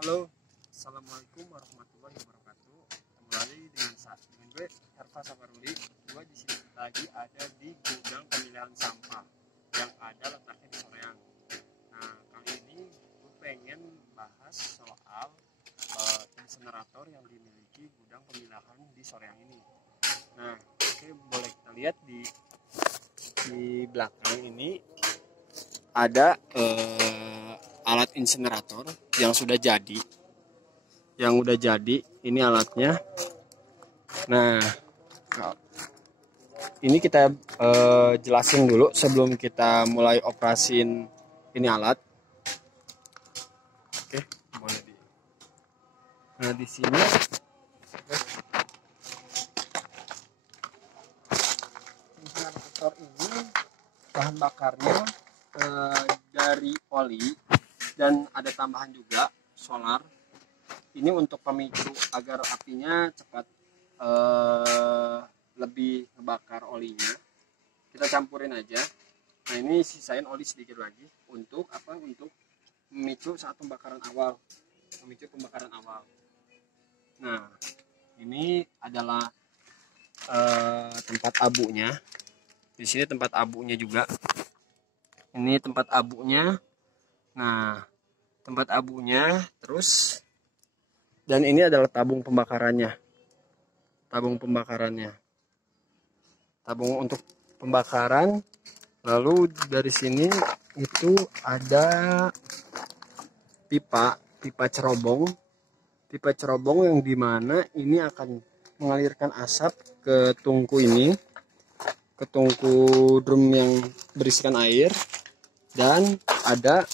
Halo, assalamualaikum warahmatullahi wabarakatuh. Kembali dengan gue Herfa Safaruli. Gue di sini lagi ada di gudang pemilihan sampah yang ada letaknya di Soreang. Nah, kali ini gue pengen bahas soal insenerator yang dimiliki gudang pemilihan di Soreang ini. Nah, oke, boleh kita lihat di belakang ini ada alat insenerator yang sudah jadi, ini alatnya. Nah, ini kita jelasin dulu sebelum kita mulai operasin ini alat. Oke, boleh di. Nah, di sini insenerator ini bahan bakarnya dari oli dan ada tambahan juga solar. Ini untuk pemicu agar apinya cepat lebih ngebakar olinya. Kita campurin aja. Nah, ini sisain oli sedikit lagi untuk apa? Untuk memicu saat pembakaran awal. Nah, ini adalah tempat abunya. Di sini tempat abunya juga. Ini tempat abunya. Nah, tempat abunya terus, dan ini adalah tabung pembakarannya. Tabung untuk pembakaran. Lalu dari sini itu ada pipa cerobong yang dimana ini akan mengalirkan asap ke tungku ini, ke tungku drum yang berisikan air, dan ada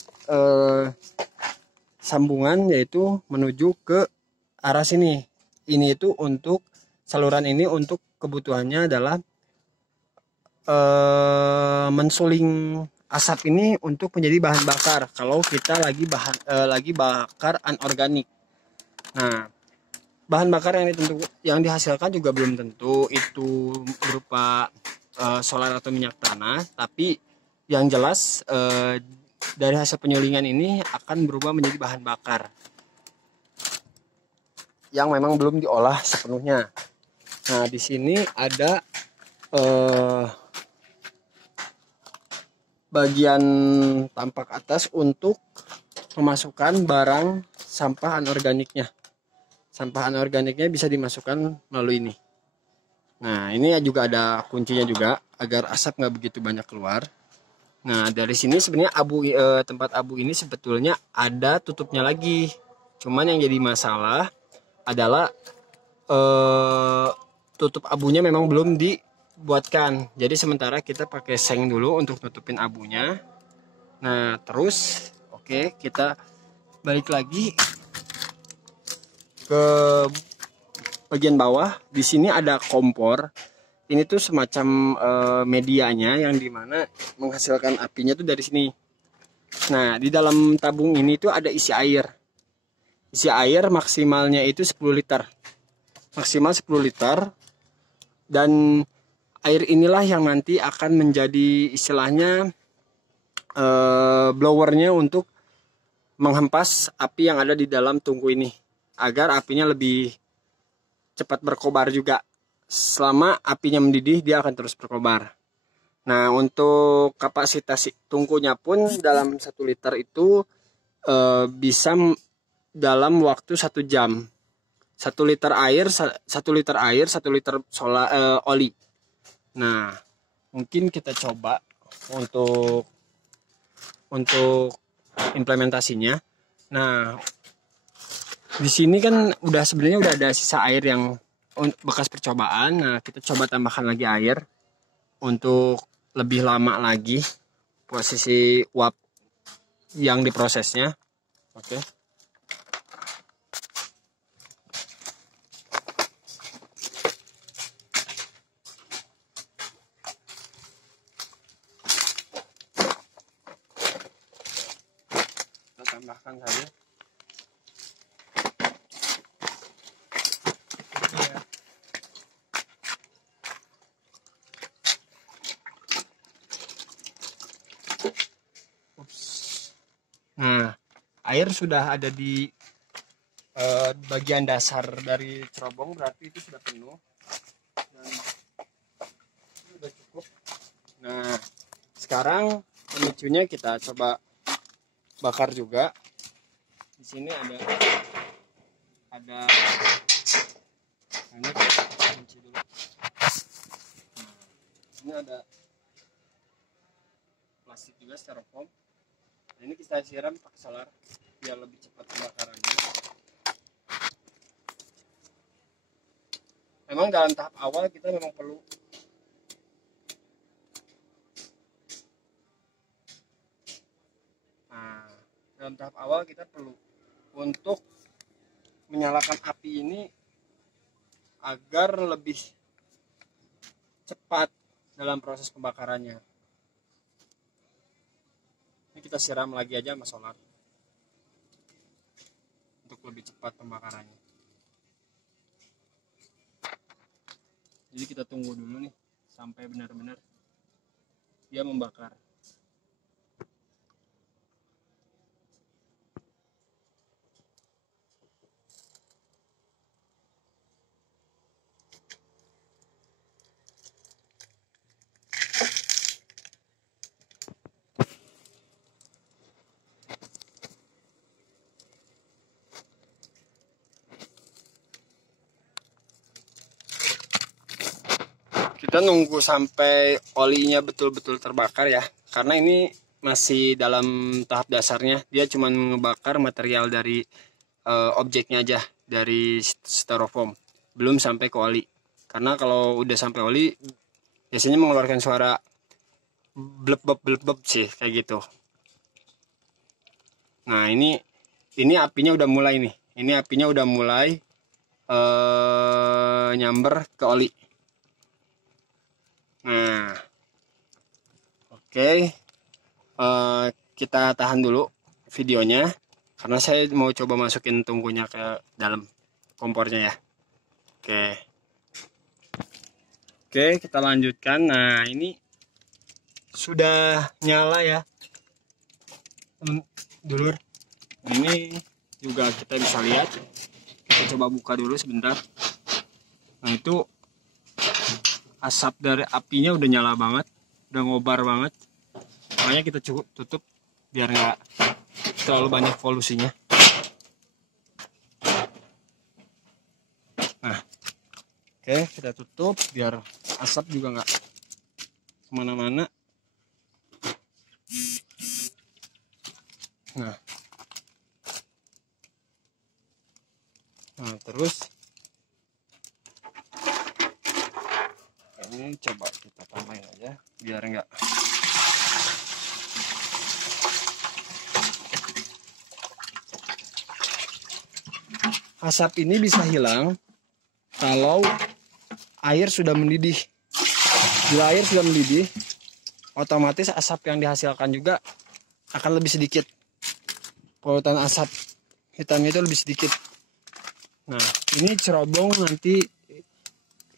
sambungan yaitu menuju ke arah sini. Ini itu untuk saluran ini untuk kebutuhannya adalah mensuling asap ini untuk menjadi bahan bakar kalau kita lagi bakar anorganik. Nah, bahan bakar yang dihasilkan juga belum tentu itu berupa solar atau minyak tanah, tapi yang jelas dari hasil penyulingan ini akan berubah menjadi bahan bakar yang memang belum diolah sepenuhnya. Nah, di sini ada bagian tampak atas untuk memasukkan barang sampah anorganiknya. Sampah anorganiknya bisa dimasukkan melalui ini. Nah, ini juga ada kuncinya juga agar asap nggak begitu banyak keluar. Nah, dari sini sebenarnya tempat abu ini sebetulnya ada tutupnya lagi. Cuman yang jadi masalah adalah tutup abunya memang belum dibuatkan. Jadi sementara kita pakai seng dulu untuk nutupin abunya. Nah, terus oke, kita balik lagi ke bagian bawah. Di sini ada kompor. Ini tuh semacam medianya yang dimana menghasilkan apinya tuh dari sini. Nah, di dalam tabung ini tuh ada isi air. Isi air maksimalnya itu 10 liter. Maksimal 10 liter. Dan air inilah yang nanti akan menjadi istilahnya blowernya untuk menghempas api yang ada di dalam tungku ini agar apinya lebih cepat berkobar juga. Selama apinya mendidih, dia akan terus berkobar. Nah, untuk kapasitas tungkunya pun dalam 1 liter itu bisa dalam waktu 1 jam. 1 liter air, 1 liter oli. Nah, mungkin kita coba untuk implementasinya. Nah, di sini kan sebenarnya udah ada sisa air yang bekas percobaan. Nah, kita coba tambahkan lagi air untuk lebih lama lagi posisi uap yang diprosesnya. Oke. Kita tambahkan saja. Nah, air sudah ada di bagian dasar dari cerobong berarti itu sudah penuh dan itu sudah cukup. Nah, sekarang pemicunya kita coba bakar juga. Di sini ada ini kita kunci dulu. Ini ada plastik juga, styrofoam. Nah, ini kita siram pakai solar biar lebih cepat pembakarannya. Memang dalam tahap awal kita memang perlu dalam tahap awal kita perlu untuk menyalakan api ini agar lebih cepat dalam proses pembakarannya. Ini kita siram lagi aja sama solar untuk lebih cepat pembakarannya. Jadi kita tunggu dulu nih sampai benar-benar dia membakar. Kita nunggu sampai olinya betul-betul terbakar ya, karena ini masih dalam tahap dasarnya. Dia cuma ngebakar material dari objeknya aja, dari styrofoam, belum sampai ke oli. Karena kalau udah sampai oli biasanya mengeluarkan suara bleb-bleb sih kayak gitu. Nah, ini apinya udah mulai nih. Ini apinya udah mulai nyamber ke oli. Nah, oke. Kita tahan dulu videonya karena saya mau coba masukin tungkunya ke dalam kompornya ya. Oke, kita lanjutkan. Nah, ini sudah nyala ya, dulur. Ini juga kita bisa lihat. Kita coba buka dulu sebentar. Nah, itu asap dari apinya udah nyala banget, udah ngobar banget. Makanya kita cukup tutup biar nggak terlalu banyak polusinya. Nah, oke, kita tutup biar asap juga nggak kemana-mana. Nah, terus ini coba kita tambahin aja biar enggak asap ini bisa hilang kalau air sudah mendidih. Bila air sudah mendidih, otomatis asap yang dihasilkan juga akan lebih sedikit. Polutan asap hitamnya itu lebih sedikit. Nah, ini cerobong nanti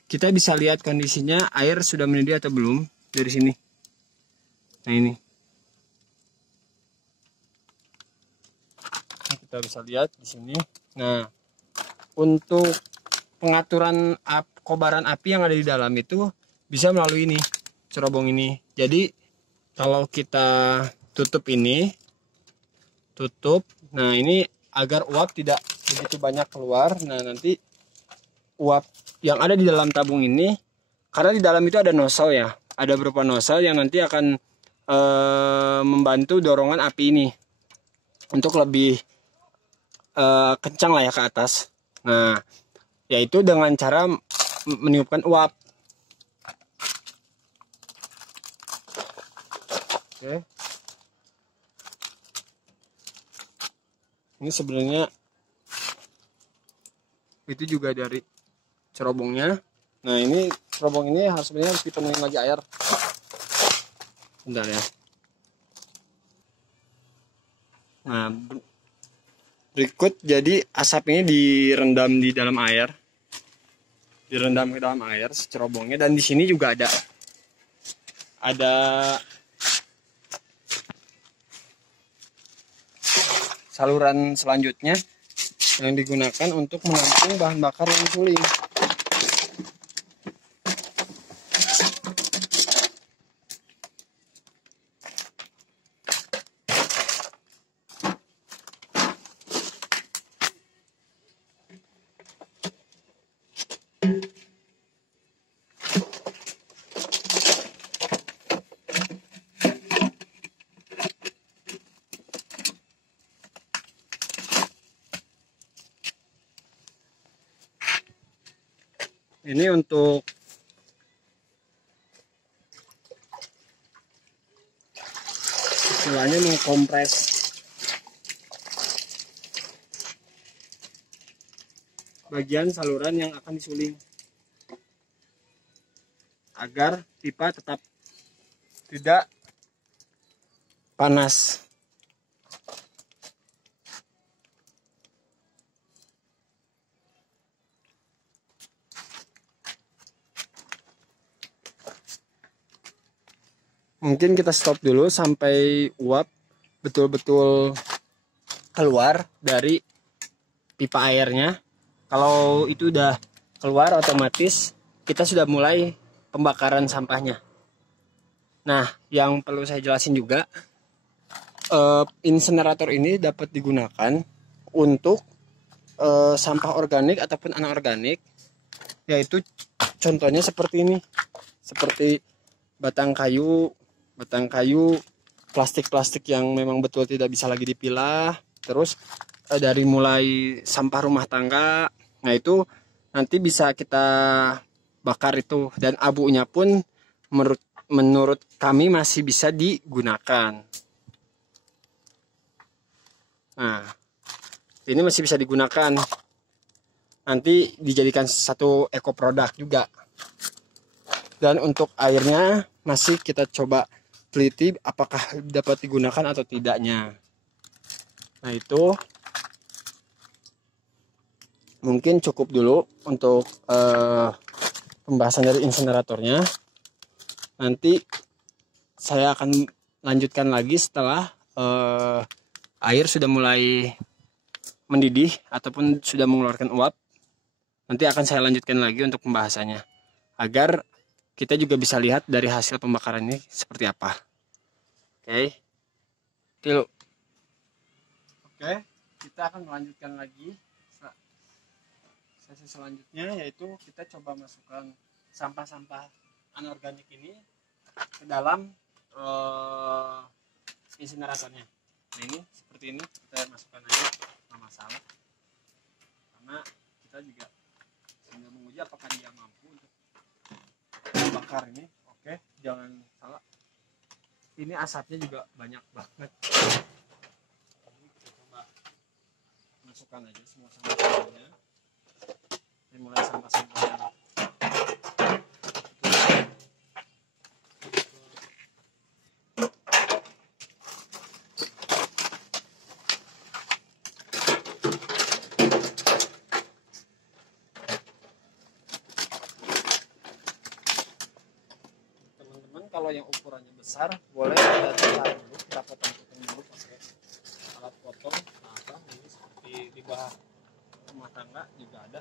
kita bisa lihat kondisinya air sudah mendidih atau belum dari sini. Nah, ini kita bisa lihat di sini. Nah, untuk pengaturan kobaran api yang ada di dalam itu bisa melalui ini, cerobong ini. Jadi kalau kita tutup ini, nah ini agar uap tidak begitu banyak keluar. Nah, nanti uap yang ada di dalam tabung ini, karena di dalam itu ada nozzle ya, ada beberapa nozzle yang nanti akan membantu dorongan api ini untuk lebih kencang lah ya ke atas. Nah, yaitu dengan cara meniupkan uap. Oke. Ini sebenarnya itu juga dari cerobongnya. Nah, ini cerobong ini sebenarnya harus dipenuhi lagi air. Bentar ya. Nah, berikut jadi asap ini direndam di dalam air. Direndam ke dalam air cerobongnya, dan di sini juga ada saluran selanjutnya yang digunakan untuk menampung bahan bakar yang disuling. Ini untuk istilahnya mengkompres bagian saluran yang akan disuling agar pipa tetap tidak panas. Mungkin kita stop dulu sampai uap betul-betul keluar dari pipa airnya. Kalau itu udah keluar, otomatis kita sudah mulai pembakaran sampahnya. Nah, yang perlu saya jelasin juga, insenerator ini dapat digunakan untuk sampah organik ataupun anorganik, yaitu contohnya seperti ini, seperti batang kayu, plastik-plastik yang memang betul tidak bisa lagi dipilah, terus dari mulai sampah rumah tangga, nah itu nanti bisa kita bakar itu, dan abunya pun menurut kami masih bisa digunakan. Nah, ini masih bisa digunakan, nanti dijadikan satu eco produk juga. Dan untuk airnya masih kita coba teliti apakah dapat digunakan atau tidaknya. Nah, itu mungkin cukup dulu untuk pembahasan dari inseneratornya. Nanti saya akan lanjutkan lagi setelah air sudah mulai mendidih ataupun sudah mengeluarkan uap. Nanti akan saya lanjutkan lagi untuk pembahasannya, agar kita juga bisa lihat dari hasil pembakaran ini seperti apa. Oke. Oke, kita akan melanjutkan lagi sesi selanjutnya, yaitu kita coba masukkan sampah-sampah anorganik ini ke dalam inseneratornya. Nah, ini seperti ini, kita masukkan aja, nggak masalah, karena kita juga sedang menguji apakah dia mampu untuk bakar ini. Oke, jangan salah, ini asapnya juga banyak banget. Ini kita coba masukkan aja semua sampahnya. Ini mulai sampah-sampahnya. Kalau yang ukurannya besar, boleh kita cari dulu, kita potong-potong dulu pakai alat potong. Nah, ini seperti di bawah rumah tangga juga ada.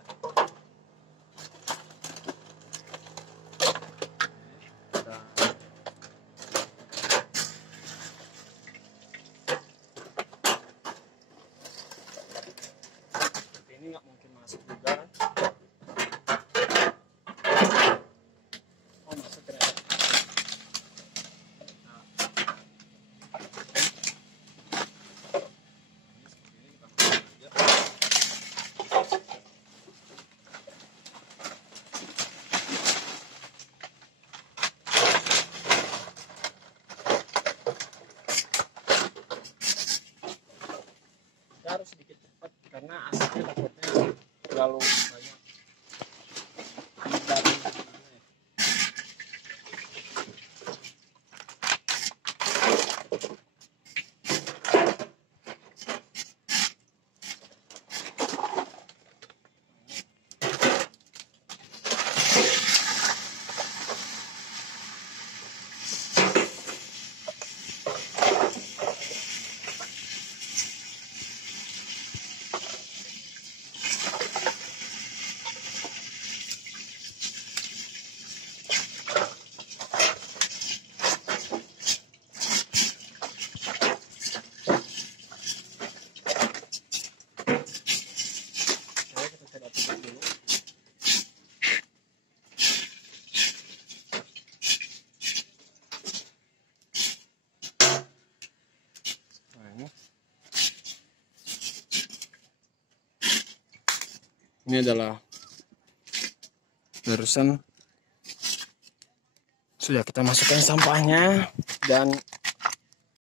Seperti ini nggak mungkin masuk juga kan? Oh, masuk ternyata. Harus sedikit cepat karena asapnya takutnya terlalu banyak. Ini adalah barusan sudah kita masukkan sampahnya dan